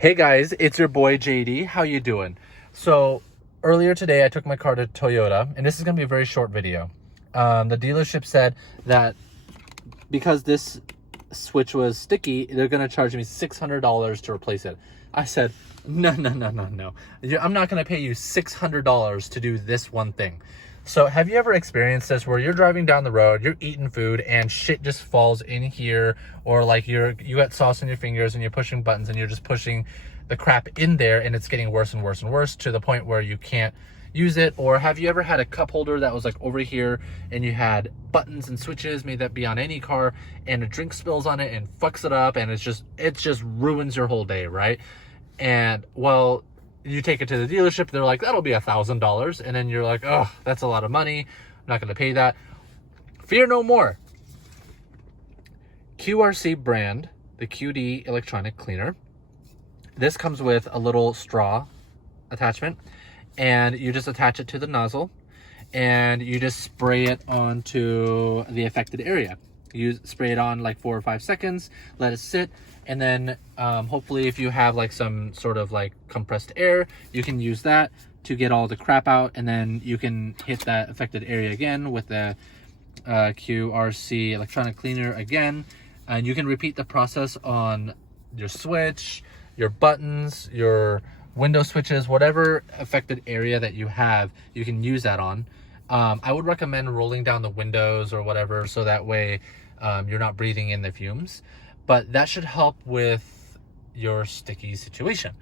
Hey guys, it's your boy JD. How you doing? So earlier today I took my car to Toyota, and this is going to be a very short video. The dealership said that because this switch was sticky, they're going to charge me $600 to replace it. I said, no. I'm not going to pay you $600 to do this one thing. So have you ever experienced this where you're driving down the road, you're eating food and shit just falls in here, or like you got sauce on your fingers and you're pushing buttons and you're just pushing the crap in there and it's getting worse and worse and worse to the point where you can't use it? Or have you ever had a cup holder that was like over here and you had buttons and switches, may that be on any car, and a drink spills on it and fucks it up and it just ruins your whole day, right? And well, you take it to the dealership, they're like, that'll be $1,000. And then you're like, oh, that's a lot of money. I'm not going to pay that. Fear no more. QRC brand, the QD electronic cleaner. This comes with a little straw attachment, and you just attach it to the nozzle and you just spray it onto the affected area. You spray it on like 4 or 5 seconds, let it sit, and then hopefully if you have like some sort of like compressed air, you can use that to get all the crap out, and then you can hit that affected area again with the QRC electronic cleaner again, and you can repeat the process on your switch, your buttons, your window switches, whatever affected area that you have, you can use that on. I would recommend rolling down the windows or whatever, so that way you're not breathing in the fumes. But that should help with your sticky situation.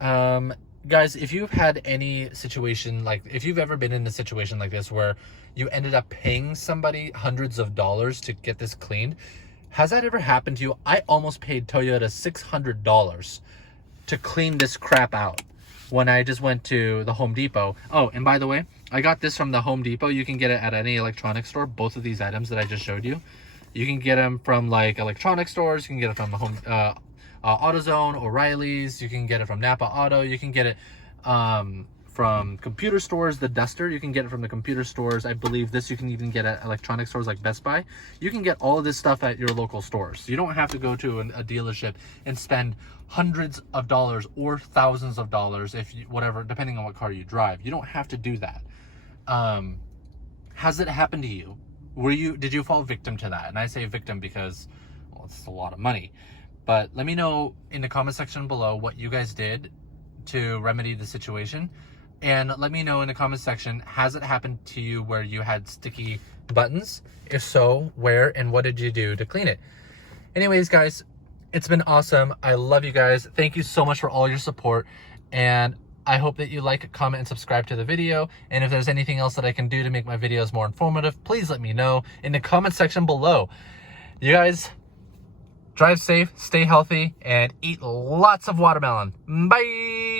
Guys, if you've had any situation, like if you've ever been in a situation like this where you ended up paying somebody hundreds of dollars to get this cleaned, has that ever happened to you? I almost paid Toyota $600 to clean this crap out when I just went to the Home Depot. Oh, and by the way, I got this from the Home Depot. You can get it at any electronics store. Both of these items that I just showed you. You can get them from like electronic stores. You can get it from Home AutoZone, O'Reilly's. You can get it from Napa Auto. You can get it from computer stores. The duster, you can get it from the computer stores. I believe this you can even get at electronic stores like Best Buy. You can get all of this stuff at your local stores. You don't have to go to a dealership and spend hundreds of dollars or thousands of dollars, if you, whatever, depending on what car you drive. You don't have to do that. Has it happened to you? Did you fall victim to that? And I say victim because, well, it's a lot of money. But let me know in the comment section below what you guys did to remedy the situation. And let me know in the comment section, has it happened to you where you had sticky buttons? If so, where and what did you do to clean it? Anyways, guys, it's been awesome. I love you guys. Thank you so much for all your support. And I hope that you like, comment, and subscribe to the video. And if there's anything else that I can do to make my videos more informative, please let me know in the comment section below. You guys, drive safe, stay healthy, and eat lots of watermelon. Bye!